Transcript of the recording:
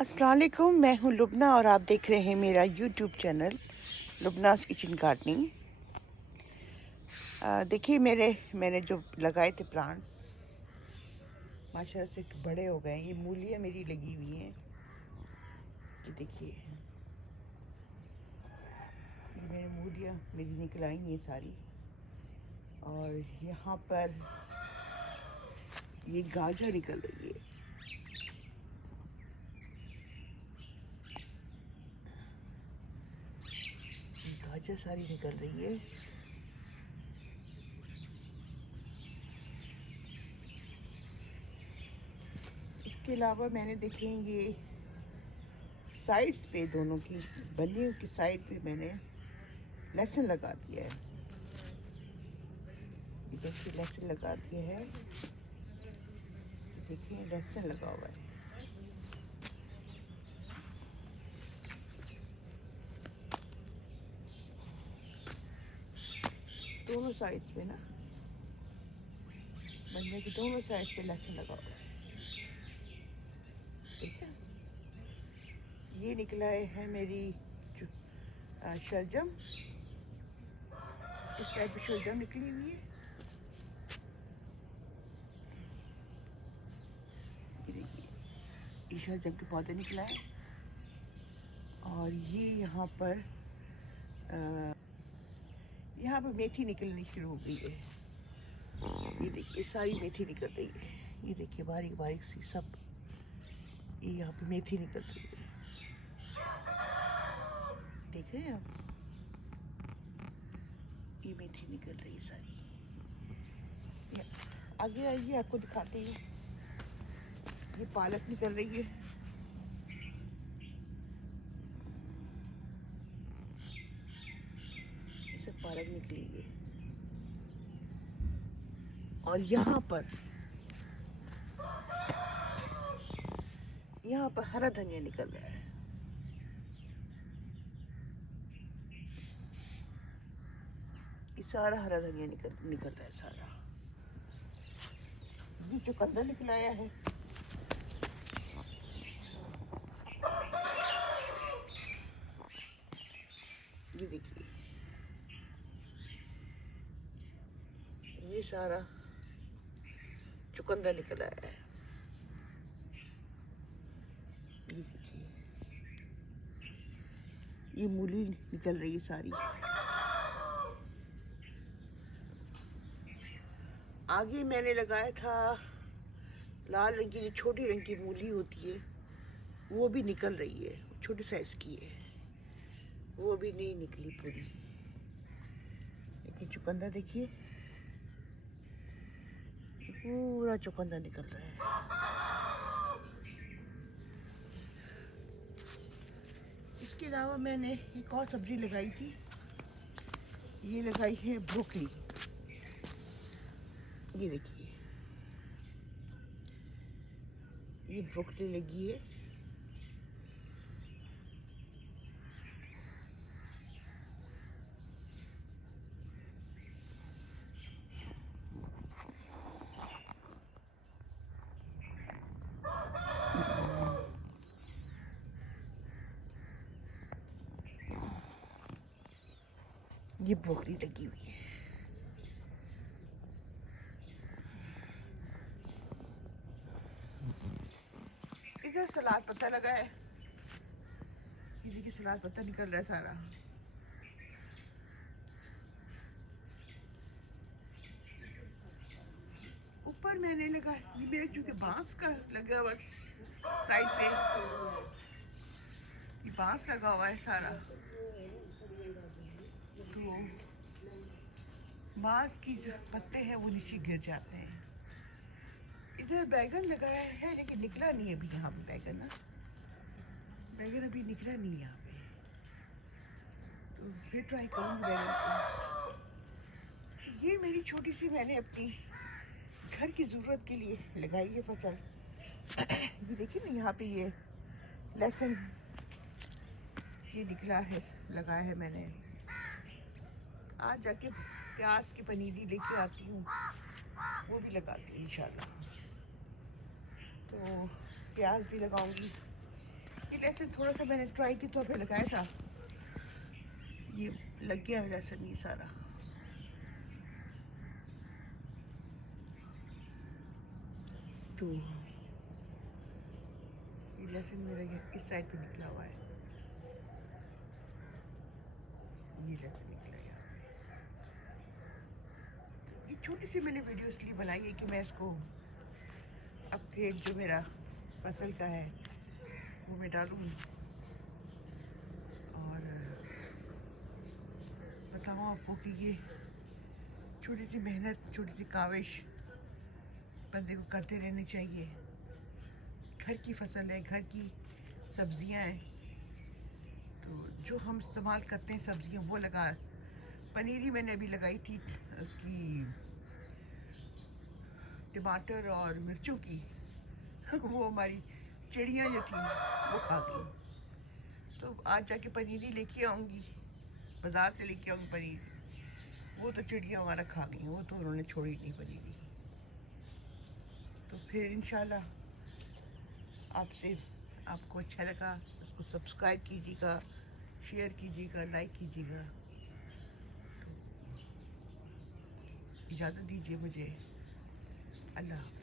अस्सलाम वालेकुम, मैं हूं लुबना और आप देख रहे हैं मेरा यूट्यूब चैनल लुबनास किचन गार्डनिंग। देखिए मैंने जो लगाए थे प्लांट्स माशाल्लाह से बड़े हो गए। ये मूलियाँ मेरी लगी हुई हैं, ये देखिए, ये मेरी मूलियाँ मेरी निकल आई हैं सारी। और यहाँ पर ये गाजर निकल रही है। ये गाजर सारी निकल रही है। इसके अलावा मैंने देखेंगे साइड्स पे, दोनों की बल्लियों की साइड पे मैंने लहसुन लगा दिया है। ये देखिए लहसुन लगा दिया है, देखिए लहसुन लगा हुआ है। दोनों साइड्स पे ना, बल्लियों की दोनों साइड पे लहसुन लगा हुआ है। ठीक है, ये निकला है मेरी शलजम। इस साइड पे शलजम निकली हुई है। ये देखिए, ये शलजम के पौधे निकला है। और ये यहाँ पर मेथी निकलनी शुरू हो गई है। ये देखिए सारी मेथी निकल रही है। ये देखिए बारीक बारीक सी सब, ये यहाँ पे मेथी निकल रही है। देख रहे हैं आप, ये मेथी निकल रही है सारी। आगे आइए, आपको दिखाते हैं। ये पालक निकल रही है। ये सब पालक निकली है। और यहाँ पर हरा धनिया निकल रहा है। ये सारा हरा धनिया निकल रहा है सारा। ये चुकंदर निकलाया है। ये देखिए, ये सारा चुकंदर निकल आया है। ये देखिए, ये मूली निकल रही है सारी। आगे मैंने लगाया था लाल रंग की, जो छोटी रंग की मूली होती है, वो भी निकल रही है। छोटी साइज की है, वो भी नहीं निकली पूरी। लेकिन चुकंदर देखिए, पूरा चुकंदर निकल रहा है। इसके अलावा मैंने एक और सब्जी लगाई थी। ये लगाई है ब्रोकली। ये देखिए, ये ब्रोकली लगी है। ये ब्रोकली लगी हुई है। इधर सलाद पत्ता लगा है। ये देखिए सलाद पत्ता निकल रहा है सारा। ऊपर मैंने लगा, ये मेरे चूंकि बांस का लगा हुआ साइड पे, ये बांस लगा हुआ है सारा, तो बांस की जो पत्ते हैं वो नीचे गिर जाते हैं। इधर बैगन लगाया है, लेकिन निकला नहीं अभी। यहाँ पे बैगन अभी निकला नहीं यहाँ पे, तो फिर ट्राई करूँगी बैगन को। ये मेरी छोटी सी, मैंने अपनी घर की ज़रूरत के लिए लगाई है फसल। ये देखिए ना, यहाँ पे ये लहसुन ये निकला है, लगाया है मैंने। आज जाके प्याज की पनीरी लेके आती हूँ, वो भी लगाती हूँ इंशाल्लाह। तो प्याज भी लगाऊंगी। लहसुन थोड़ा सा मैंने ट्राई की तो फिर लगाया था, ये लग गया लहसुन ये सारा। तो ये लहसुन मेरा ये इस साइड पे निकला हुआ है, ये लहसुन निकला यार। ये छोटी सी मैंने वीडियो इसलिए बनाई है कि मैं इसको अपग्रेड जो मेरा फसल का है वो मैं डालूँगी और बताऊँ आपको कि ये छोटी सी मेहनत, छोटी सी काविश बंदे को करते रहनी चाहिए। घर की फसल है, घर की सब्जियां हैं, तो जो हम इस्तेमाल करते हैं सब्जियां वो लगा। पनीरी मैंने अभी लगाई थी, उसकी टमाटर और मिर्चों की वो हमारी चिड़ियाँ जो थी वो खा गई। तो आज जाके पनीरी लेके आऊँगी, बाज़ार से लेके आऊँगी पनीर। वो तो चिड़िया हमारा खा गई, वो तो उन्होंने छोड़ी नहीं पनीरी। तो फिर इंशाल्लाह आपको अच्छा लगा उसको सब्सक्राइब कीजिएगा, शेयर कीजिएगा, लाइक कीजिएगा। तो इजाज़त दीजिए मुझे। अल्लाह हाफ़िज़।